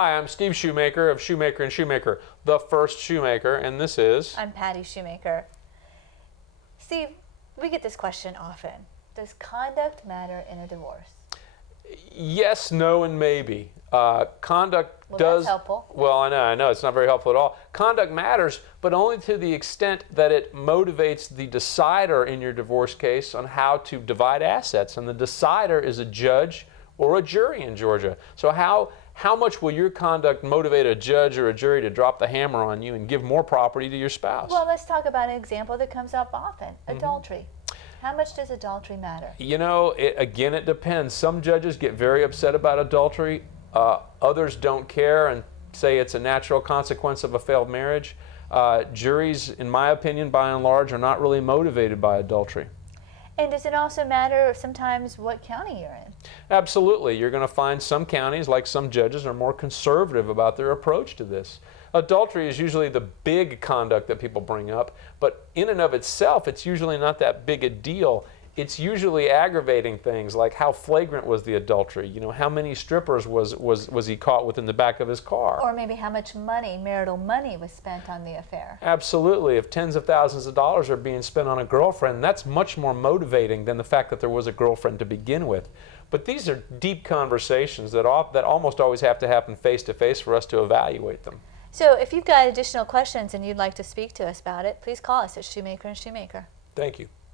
Hi, I'm Steve Shewmaker of Shewmaker and Shewmaker, the first shoemaker, and this is... I'm Patty Shewmaker. Steve, we get this question often. Does conduct matter in a divorce? Yes, no, and maybe. Conduct Well, does... that's helpful. Well, I know, it's not very helpful at all. Conduct matters, but only to the extent that it motivates the decider in your divorce case on how to divide assets. And the decider is a judge or a jury in Georgia. So how much will your conduct motivate a judge or a jury to drop the hammer on you and give more property to your spouse? Well, let's talk about an example that comes up often, adultery. How much does adultery matter? You know, again, it depends. Some judges get very upset about adultery. Others don't care and say it's a natural consequence of a failed marriage. Juries, in my opinion, by and large, are not really motivated by adultery. And does it also matter sometimes what county you're in? Absolutely. You're going to find some counties, like some judges, are more conservative about their approach to this. Adultery is usually the big conduct that people bring up, but in and of itself, it's usually not that big a deal. It's usually aggravating things like how flagrant was the adultery, you know, how many strippers was he caught with in the back of his car. Or maybe how much money, marital money, was spent on the affair. Absolutely. If tens of thousands of dollars are being spent on a girlfriend, that's much more motivating than the fact that there was a girlfriend to begin with. But these are deep conversations that almost always have to happen face to face for us to evaluate them. So if you've got additional questions and you'd like to speak to us about it, please call us at Shewmaker and Shewmaker. Thank you.